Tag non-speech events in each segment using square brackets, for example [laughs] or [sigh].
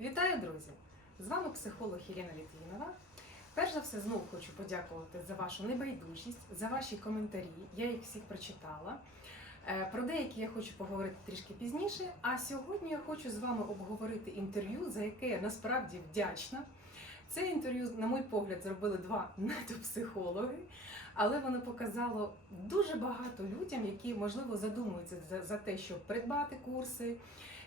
Вітаю, друзі! З вами психолог Ірина Літвінова. Перш за все, знову хочу подякувати за вашу небайдужість, за ваші коментарі. Я їх всіх прочитала. Е, Про деякі я хочу поговорити трішки пізніше. А сьогодні я хочу з вами обговорити інтерв'ю, за яке я насправді вдячна. Це інтерв'ю, на мій погляд, зробили два [laughs] недопсихологи, але воно показало дуже багато людям, які можливо задумуються за, за те, щоб придбати курси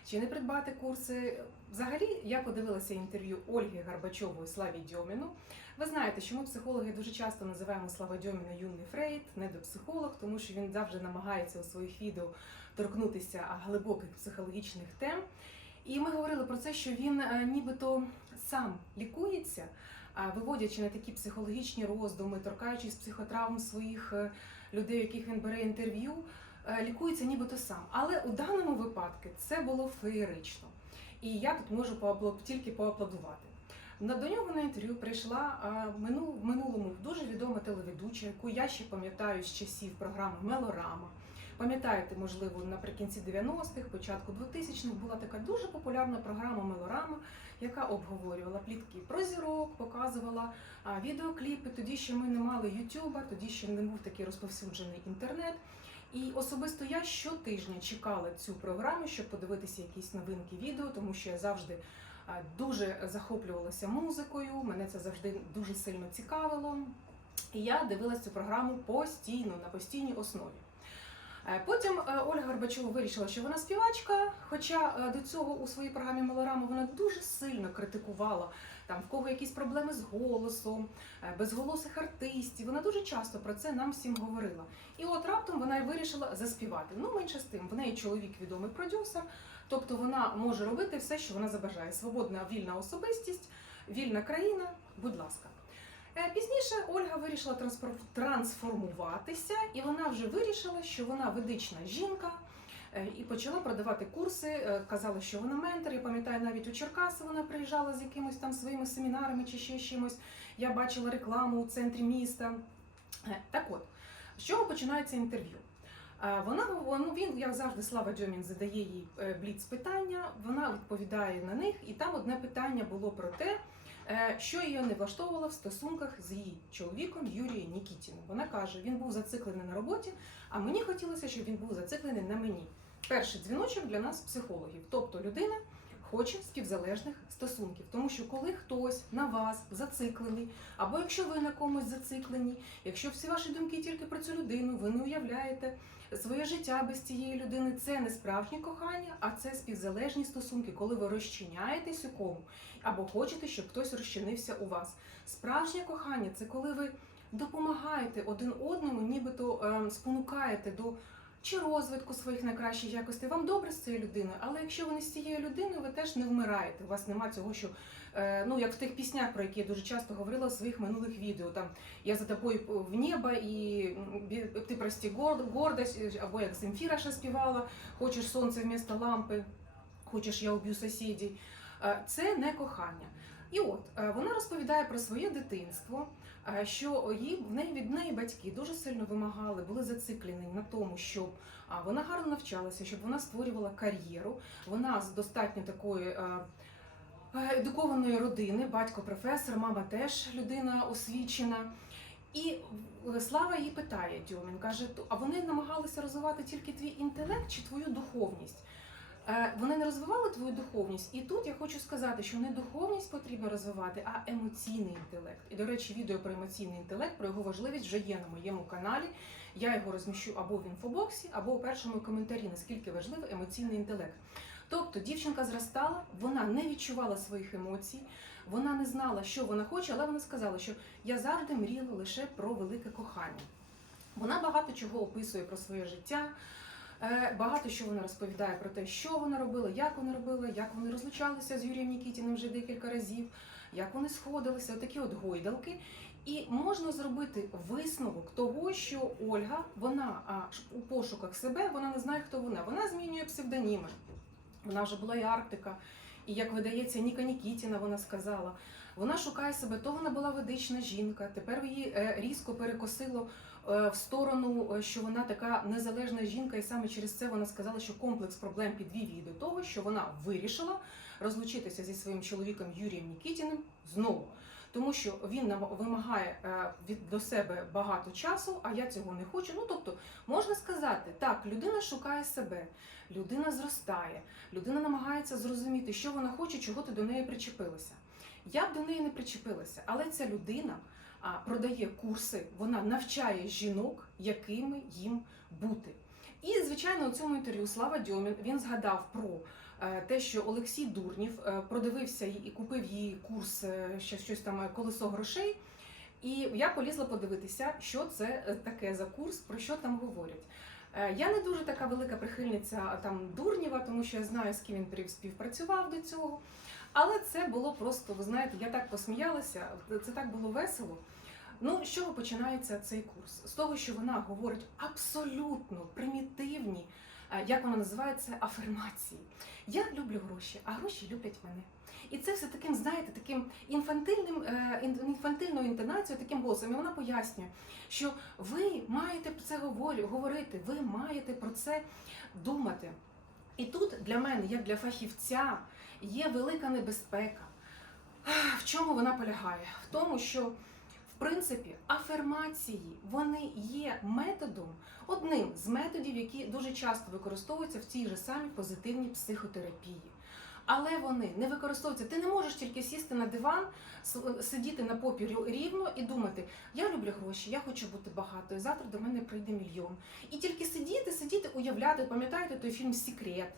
чи не придбати курси. Взагалі, я подивилася інтерв'ю Ольги Гарбачової Славі Дьоміну. Ви знаєте, що ми психологи дуже часто називаємо Слава Дьоміна юний Фрейд, недопсихолог, тому що він завжди намагається у своїх відео торкнутися глибоких психологічних тем. І ми говорили про це, що він е, нібито сам лікується, виводячи на такі психологічні роздуми, торкаючись психотравм своїх е, людей, яких він бере інтерв'ю, лікується нібито сам. Але у даному випадку це було феєрично. І я тут можу тільки поаплодувати. До нього на інтерв'ю прийшла в минулому дуже відома телеведуча, яку я ще пам'ятаю з часів програми Мелорама. Пам'ятаєте, можливо, наприкінці 90-х, початку 2000-х була така дуже популярна програма Мелорама, яка обговорювала плітки про зірок, показувала відеокліпи. Тоді ще ми не мали Ютуба, тоді ще не був такий розповсюджений інтернет. І особисто я щотижня чекала цю програму, щоб подивитися якісь новинки відео, тому що я завжди дуже захоплювалася музикою. Мене це завжди дуже сильно цікавило. І я дивилася цю програму постійно, на постійній основі. Е, Потім е, Ольга Горбачова вирішила, що вона співачка, хоча е, до цього у своїй програмі Мелорама вона дуже сильно критикувала там в кого якісь проблеми з голосом, безголосих артистів. Вона дуже часто про це нам всім говорила. І от раптом вона й вирішила заспівати. Ну, менше з тим, в неї чоловік відомий продюсер, тобто вона може робити все, що вона забажає. Свободна вільна особистість, вільна країна, будь ласка. Е, Пізніше Ольга вирішила трансформуватися, і вона вже вирішила, що вона ведична жінка. е, І почала продавати курси. е, Казала, що вона ментор. Я пам'ятаю, навіть у Черкаси вона приїжджала з якимось там своїми семінарами чи ще чимось. Я бачила рекламу у центрі міста. Так от, з чого починається інтерв'ю? Вона ну, він, як завжди, Слава Дьомін задає їй бліц питання. Вона відповідає на них, і там одне питання було про те, що її не влаштовувало в стосунках з її чоловіком Юрієм Нікітіним. Вона каже, він був зациклений на роботі, а мені хотілося, щоб він був зациклений на мені. Перший дзвіночок для нас, психологів, тобто людина. Хоче співзалежних стосунків, тому що коли хтось на вас зациклений, або якщо ви на комусь зациклені, якщо всі ваші думки тільки про цю людину, ви не уявляєте своє життя без цієї людини, це не справжнє кохання, а це співзалежні стосунки, коли ви розчиняєтесь у кому, або хочете, щоб хтось розчинився у вас. Справжнє кохання це коли ви допомагаєте один одному, нібито ем, спонукаєте до чи розвитку своїх найкращих якостей. Вам добре з цією людиною, але якщо ви не з цією людиною, ви теж не вмираєте. У вас нема цього, що е, ну як в тих піснях, про які я дуже часто говорила у своїх минулих відео. Там я за тобою в небо і ти прості гор- гордость, або як Земфіра ще співала, хочеш сонце вмісто лампи, хочеш я уб'ю сусідів. Е, Це не кохання. І от е, вона розповідає про своє дитинство, е, що їй в неї від неї батьки дуже сильно вимагали, були зациклені на тому, щоб вона гарно навчалася, щоб вона створювала кар'єру. Вона з достатньо такої. Едукованої родини, батько професор, мама теж людина освічена. І Слава її питає Дьомін, каже: а вони намагалися розвивати тільки твій інтелект чи твою духовність? Е, Вони не розвивали твою духовність, і тут я хочу сказати, що не духовність потрібно розвивати, а емоційний інтелект. І до речі, відео про емоційний інтелект, про його важливість вже є на моєму каналі. Я його розміщу або в інфобоксі, або у першому коментарі, наскільки важливий емоційний інтелект. Тобто дівчинка зростала, вона не відчувала своїх емоцій, вона не знала, що вона хоче, але вона сказала, що я завжди мріяла лише про велике кохання. Вона багато чого описує про своє життя. Е, Багато що вона розповідає про те, що вона робила, як вона робила, як вони розлучалися з Юрієм Нікітіним вже декілька разів, як вони сходилися, отакі от гойдалки. І можна зробити висновок того, що Ольга, вона а, у пошуках себе, вона не знає, хто вона. Вона змінює псевдоніми. Вона вже була і Арктика, і як видається, Ніка Нікітіна, вона сказала. Вона шукає себе, то вона була ведична жінка. Тепер її е, різко перекосило в сторону, е, що вона така незалежна жінка, і саме через це вона сказала, що комплекс проблем підвів її до того, що вона вирішила розлучитися зі своїм чоловіком Юрієм Нікітіним знову. Тому що він нам вимагає е, від до себе багато часу, а я цього не хочу. Ну тобто, можна сказати, так, людина шукає себе, людина зростає, людина намагається зрозуміти, що вона хоче, чого ти до неї причепилася. Я б до неї не причепилася, але ця людина продає курси, вона навчає жінок, якими їм бути. І, звичайно, у цьому інтерв'ю Слава Дьомін він згадав про е, те, що Олексій Дурнів е, продивився і купив її курс е, ще щось там колесо грошей. І я полізла подивитися, що це таке за курс, про що там говорять. Я не дуже така велика прихильниця там Дурнєва, тому що я знаю, з ким він співпрацював до цього. Але це було просто, ви знаєте, я так посміялася, це так було весело. Ну, з чого починається цей курс? З того, що вона говорить абсолютно примітивні, е, як вона називається, афірмації. Я люблю гроші, а гроші люблять мене. І це все таким, знаєте, таким інфантильним, е, інфантильною інтонацією, таким голосом. І вона пояснює, що ви маєте про це говорити, ви маєте про це думати. І тут для мене, як для фахівця, є велика небезпека. В чому вона полягає? В тому, що в принципі афірмації вони є методом, одним з методів, які дуже часто використовуються в цій же самій позитивній психотерапії. Але вони не використовуються. Ти не можеш тільки сісти на диван, сидіти на попі рівно і думати: я люблю гроші, я хочу бути багатою. Завтра до мене прийде мільйон. І тільки сидіти, сидіти, уявляти. Пам'ятаєте той фільм Секрет?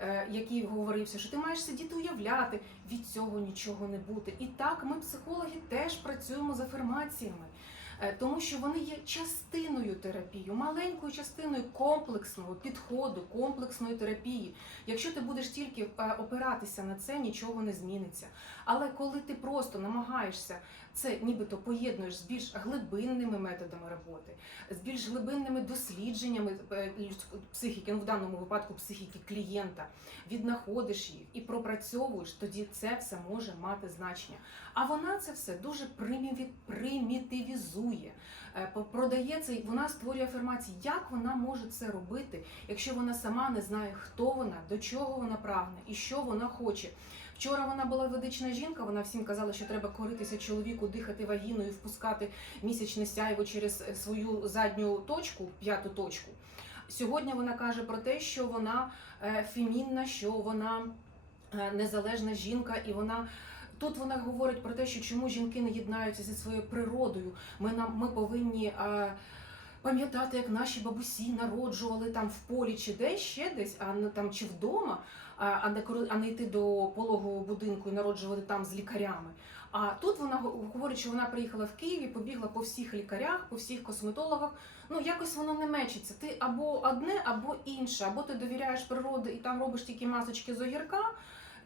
Е, Який говорився, що ти маєш сидіти уявляти, від цього нічого не бути. І так ми, психологи, теж працюємо з афірмаціями, тому що вони є частиною терапії, маленькою частиною комплексного підходу, комплексної терапії. Якщо ти будеш тільки е, опиратися на це, нічого не зміниться. Але коли ти просто намагаєшся це нібито поєднуєш з більш глибинними методами роботи, з більш глибинними дослідженнями е, психіки, ну в даному випадку психіки клієнта, віднаходиш їх і пропрацьовуєш, тоді це все може мати значення. А вона це все дуже примітивізує, е, по- продає це, вона створює афірмації. Як вона може це робити, якщо вона сама не знає, хто вона, до чого вона прагне і що вона хоче. Вчора вона була ведична жінка, вона всім казала, що треба коритися чоловіку, дихати вагіною, впускати місячне сяйво через е, свою задню точку, п'яту точку. Сьогодні вона каже про те, що вона е, фемінна, що вона е, незалежна жінка, і вона. Тут вона говорить про те, що чому жінки не єднаються зі своєю природою. Ми нам ми повинні е, пам'ятати, як наші бабусі народжували там в полі чи десь ще десь, а не там чи вдома, а, а не а не йти до пологового будинку і народжувати там з лікарями. А тут вона говорить, що вона приїхала в Київ і побігла по всіх лікарях, по всіх косметологах. Ну якось воно не мечиться. Ти або одне, або інше, або ти довіряєш природі і там робиш тільки масочки з огірка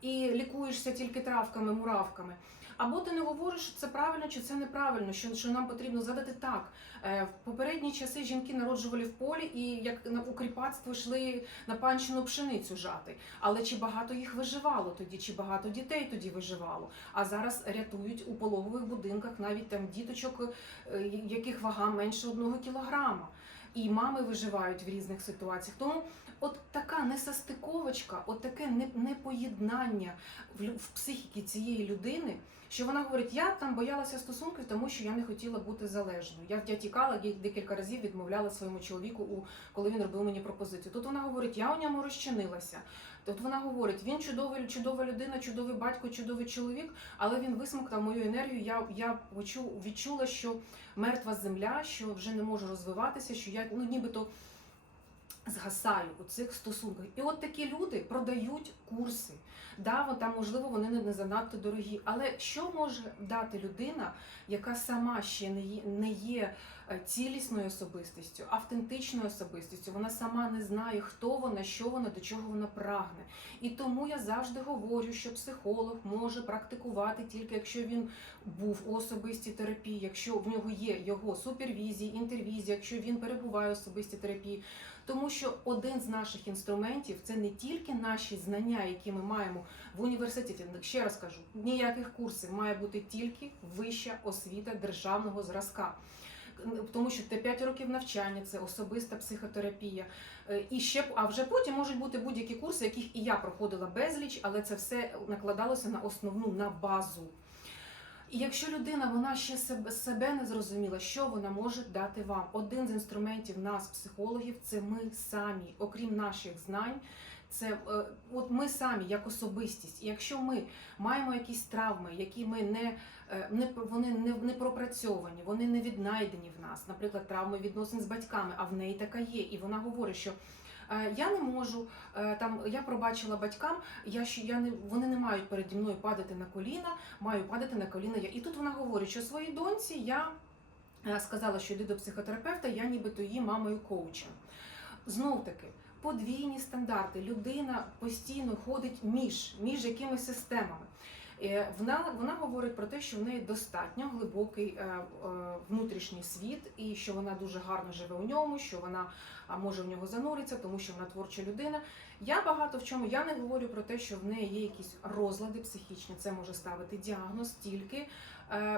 і лікуєшся тільки травками, муравками. Або ти не говориш, що це правильно чи це неправильно, що, що нам потрібно задати так. Е, В попередні часи жінки народжували в полі і як на укріпацтво йшли на панщину пшеницю жати. Але чи багато їх виживало тоді, чи багато дітей тоді виживало? А зараз рятують у пологових будинках навіть там діточок, е, яких вага менше одного кілограма. І мами виживають в різних ситуаціях. Тому от така несостиковочка, от таке не- непоєднання в психіці цієї людини, що вона говорить, я там боялася стосунків, тому що я не хотіла бути залежною. Я, я тікала я декілька разів, відмовляла своєму чоловіку, у коли він робив мені пропозицію. Тут вона говорить, я у ньому розчинилася. Тут вона говорить, він чудовий, чудова людина, чудовий батько, чудовий чоловік, але він висмоктав мою енергію. Я, я почу, відчула, що мертва земля, що вже не можу розвиватися, що я ну нібито згасаю у цих стосунках. І от такі люди продають курси. Да, вон там, можливо, вони не, занадто дорогі. Але що може дати людина, яка сама ще не є, не є е, цілісною особистістю, автентичною особистістю? Вона сама не знає, хто вона, що вона, до чого вона прагне. І тому я завжди говорю, що психолог може практикувати тільки якщо він був у особистій терапії, якщо в нього є його супервізії, інтервізія, якщо він перебуває у особистій терапії. Тому що один з наших інструментів це не тільки наші знання, які ми маємо в університеті. Ще раз кажу, ніяких курсів має бути тільки вища освіта державного зразка. тому що це 5 років навчання, це особиста психотерапія. Е, І ще а вже потім можуть бути будь-які курси, яких і я проходила безліч, але це все накладалося на основну на базу. І якщо людина вона ще себе, себе не зрозуміла, що вона може дати вам? Один з інструментів нас, психологів, це ми самі, окрім наших знань. Це е, от ми самі як особистість. І якщо ми маємо якісь травми, які ми не, е, не вони не, не пропрацьовані, вони не віднайдені в нас, наприклад, травми відносин з батьками, а в неї така є, і вона говорить, що. Е, Я не можу е, там. Я пробачила батькам. Я що я не вони не мають переді мною падати на коліна, маю падати на коліна. Я і тут вона говорить, що своїй доньці я е, сказала, що йди до психотерапевта, я нібито її мамою коучем. Знов таки, подвійні стандарти. Людина постійно ходить між, між якимись системами. Е, Вона, вона говорить про те, що в неї достатньо глибокий е, е, внутрішній світ, і що вона дуже гарно живе у ньому, що вона може в нього зануритися, тому що вона творча людина. Я багато в чому я не говорю про те, що в неї є якісь розлади психічні. Це може ставити діагноз тільки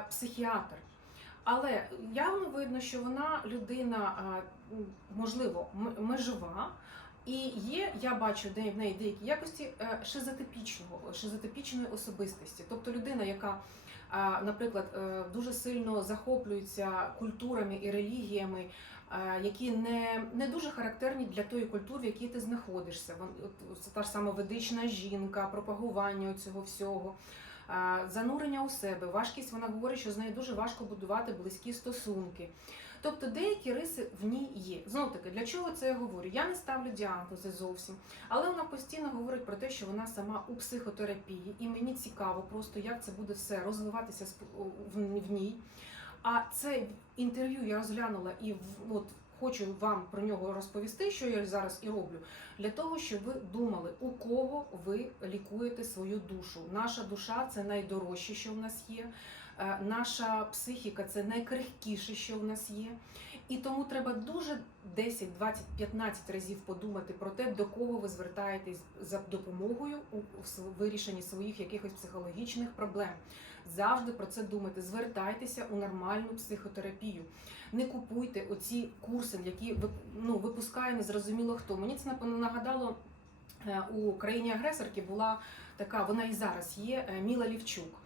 психіатр. Але явно видно, що вона людина, можливо, межова. І є, я бачу де в неї деякі якості е, шизотипічного, шизотипічної особистості. Тобто людина, яка, а, наприклад, е, дуже сильно захоплюється культурами і релігіями, е, які не, не дуже характерні для тої культури, в якій ти знаходишся. Вон- Це та ж сама ведична жінка, пропагування цього всього. Занурення у себе, важкість, вона говорить, що з нею дуже важко будувати близькі стосунки. Тобто деякі риси в ній є. Знов таки, для чого це я говорю? Я не ставлю діагнози зовсім, але вона постійно говорить про те, що вона сама у психотерапії, і мені цікаво просто, як це буде все розвиватися в ній. А це інтерв'ю я розглянула і от хочу вам про нього розповісти, що я зараз і роблю, для того, щоб ви думали, у кого ви лікуєте свою душу. Наша душа це найдорожче, що в нас є. Е, Наша психіка це найкрихкіше, що в нас є. І тому треба дуже 10, 20, 15 разів подумати про те, до кого ви звертаєтесь за допомогою у вирішенні своїх якихось психологічних проблем. Завжди про це думайте. Звертайтеся у нормальну психотерапію. Не купуйте оці курси, які ну, випускає незрозуміло хто. Мені це нагадало е, у країні агресорки була така, вона і зараз є е, Міла Лівчук.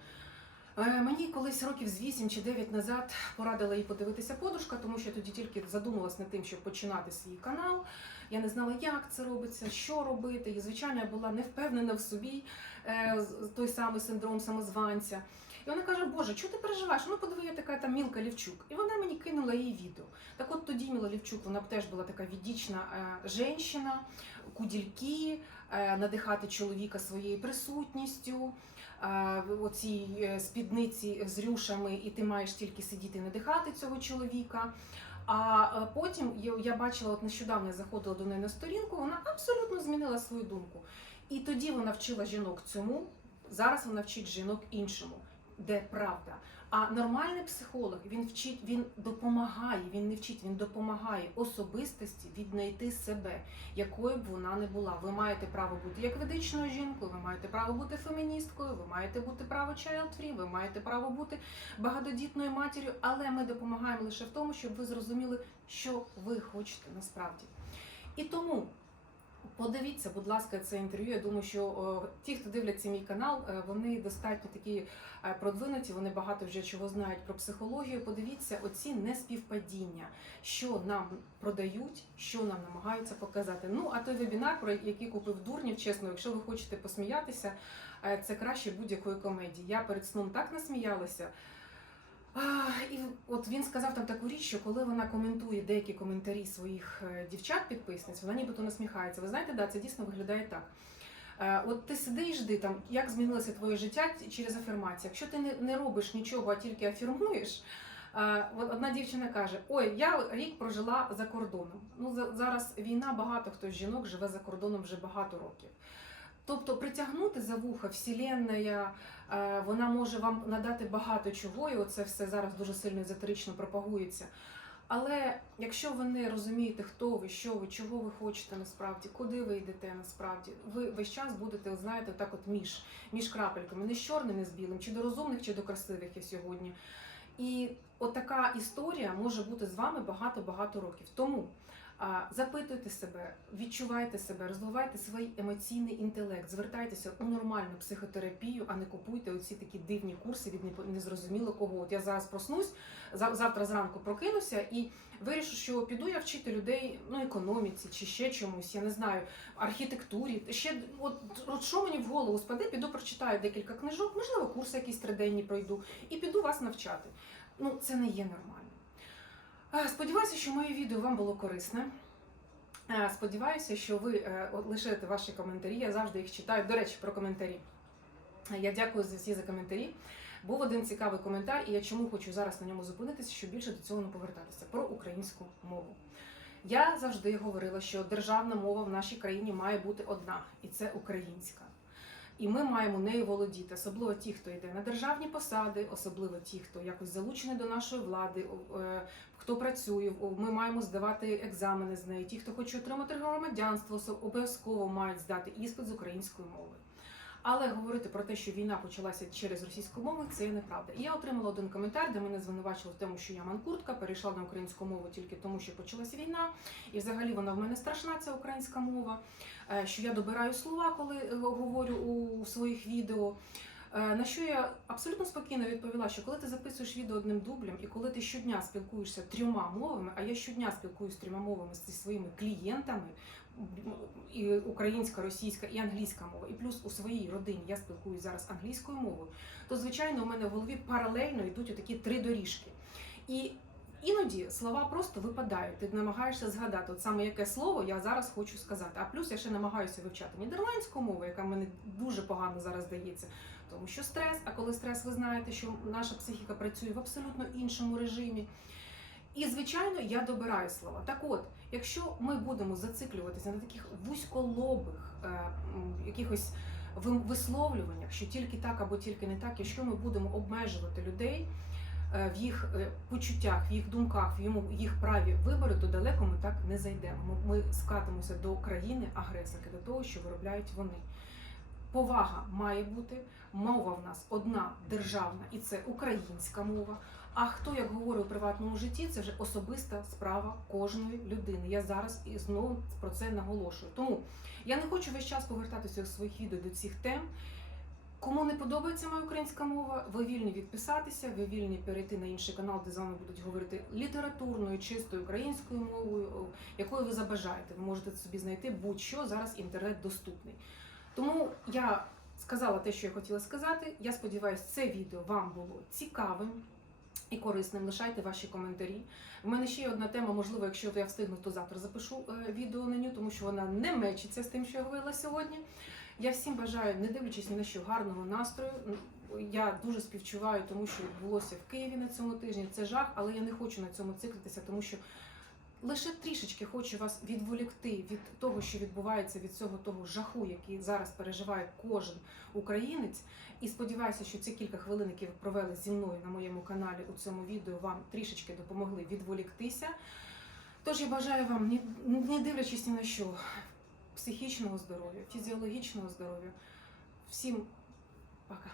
Е, Мені колись років з 8 чи 9 назад порадила їй подивитися подружка, тому що я тоді тільки задумалась над тим, щоб починати свій канал. Я не знала, як це робиться, що робити. І, звичайно, я була не впевнена в собі, е, той самий синдром самозванця. І вона каже: Боже, чого ти переживаєш? Ну, подиви, я така там Мілка Лівчук. І вона мені кинула її відео. Так от тоді Міла Лівчук, вона б теж була така відічна е, жінка, кудільки, надихати чоловіка своєю присутністю. Оцій е, спідниці з рюшами, і ти маєш тільки сидіти надихати цього чоловіка. А е, потім я бачила, от нещодавно я заходила до неї на сторінку, вона абсолютно змінила свою думку. І тоді вона вчила жінок цьому, зараз вона вчить жінок іншому, де правда. А нормальний психолог він вчить, він допомагає, він не вчить, він допомагає особистості віднайти себе, якою б вона не була. Ви маєте право бути як ведичною жінкою, ви маєте право бути феміністкою, ви маєте бути право child-free, ви маєте право бути багатодітною матір'ю, але ми допомагаємо лише в тому, щоб ви зрозуміли, що ви хочете насправді. І тому подивіться, будь ласка, це інтерв'ю. Я думаю, що о, ті, хто дивляться мій канал, е, вони достатньо такі е, продвинуті, вони багато вже чого знають про психологію. Подивіться оці неспівпадіння, що нам продають, що нам намагаються показати. Ну а той вебінар, про який купив дурнів, чесно, якщо ви хочете посміятися, е, це краще будь-якої комедії. Я перед сном так насміялася. І от він сказав там таку річ, що коли вона коментує деякі коментарі своїх е, дівчат-підписниць, вона нібито насміхається. Ви знаєте, да, це дійсно виглядає так. Е, От ти сиди і жди там, як змінилося твоє життя через афірмацію. Якщо ти не, не робиш нічого, а тільки афірмуєш. е, Одна дівчина каже: Ой, я рік прожила за кордоном. Ну зараз війна, багато хто з жінок живе за кордоном вже багато років. Тобто притягнути за вуха вселенная, е, вона може вам надати багато чого, і оце все зараз дуже сильно езотерично пропагується. Але якщо ви не розумієте, хто ви, що ви, чого ви хочете насправді, куди ви йдете насправді, ви весь час будете, знаєте, так от між, між крапельками, не з чорним, не з білим, чи до розумних, чи до красивих я сьогодні. І отака історія може бути з вами багато-багато років. Тому запитуйте себе, відчувайте себе, розвивайте свій емоційний інтелект, звертайтеся у нормальну психотерапію, а не купуйте оці такі дивні курси від незрозуміло кого. От я зараз проснусь, завтра зранку прокинуся і вирішу, що піду я вчити людей ну, економіці чи ще чомусь, я не знаю, архітектурі. Ще от, от що мені в голову спаде, піду прочитаю декілька книжок, можливо, курси якісь триденні пройду, і піду вас навчати. Ну, це не є нормально. Сподіваюся, що моє відео вам було корисне. Сподіваюся, що ви е, лишите ваші коментарі. Я завжди їх читаю. До речі, про коментарі. Я дякую за всі за коментарі. Був один цікавий коментар, і я чому хочу зараз на ньому зупинитися, щоб більше до цього не повертатися про українську мову. Я завжди говорила, що державна мова в нашій країні має бути одна, і це українська. І ми маємо нею володіти, особливо ті, хто йде на державні посади, особливо ті, хто якось залучений до нашої влади, е, хто працює. Ми маємо здавати екзамени з нею. Ті, хто хоче отримати громадянство, обов'язково мають здати іспит з української мови. Але говорити про те, що війна почалася через російську мову, це є неправда. І я отримала один коментар, де мене звинувачили в тому, що я манкуртка, перейшла на українську мову тільки тому, що почалася війна, і взагалі вона в мене страшна, ця українська мова. е, Що я добираю слова, коли е, говорю у своїх відео. Е, На що я абсолютно спокійно відповіла, що коли ти записуєш відео одним дублем, і коли ти щодня спілкуєшся трьома мовами, а я щодня спілкуюся трьома мовами зі своїми клієнтами, і українська, російська і англійська мова, і плюс у своїй родині я спілкуюся зараз англійською мовою, то звичайно у мене в голові паралельно йдуть отакі три доріжки. І іноді слова просто випадають. Ти намагаєшся згадати, от саме яке слово я зараз хочу сказати. А плюс я ще намагаюся вивчати нідерландську мову, яка мені дуже погано зараз дається. Тому що стрес, а коли стрес, ви знаєте, що наша психіка працює в абсолютно іншому режимі. І, звичайно, я добираю слова. Так от, якщо ми будемо зациклюватися на таких вузьколобих е, якихось ви- висловлюваннях, що тільки так або тільки не так, якщо ми будемо обмежувати людей в їх е, почуттях, в їх думках, в їх праві вибори, то далеко ми так не зайдемо. Ми, скатимося до країни агресорки, до того, що виробляють вони. Повага має бути, мова в нас одна державна, і це українська мова. А хто як говорить у приватному житті, це вже особиста справа кожної людини. Я зараз і знову про це наголошую. Тому я не хочу весь час повертатися у своїх відео до цих тем. Кому не подобається моя українська мова, ви вільні відписатися, ви вільні перейти на інший канал, де з вами будуть говорити літературною, чистою українською мовою, якою ви забажаєте. Ви можете собі знайти будь-що зараз інтернет доступний. Тому я сказала те, що я хотіла сказати. Я сподіваюся, це відео вам було цікавим і корисним. Лишайте ваші коментарі. У мене ще є одна тема, можливо, якщо я встигну, то завтра запишу е, відео на ню, тому що вона не мечиться з тим, що я говорила сьогодні. Я всім бажаю, не дивлячись ні на що, гарного настрою. Я дуже співчуваю, тому що відбулося в Києві на цьому тижні. Це жах, але я не хочу на цьому циклитися, тому що лише трішечки хочу вас відволікти від того, що відбувається від цього того жаху, який зараз переживає кожен українець. І сподіваюся, що ці кілька хвилин, які ви провели зі мною на моєму каналі у цьому відео, вам трішечки допомогли відволіктися. Тож я бажаю вам, не дивлячись ні на що, психічного здоров'я, фізіологічного здоров'я. Всім пока.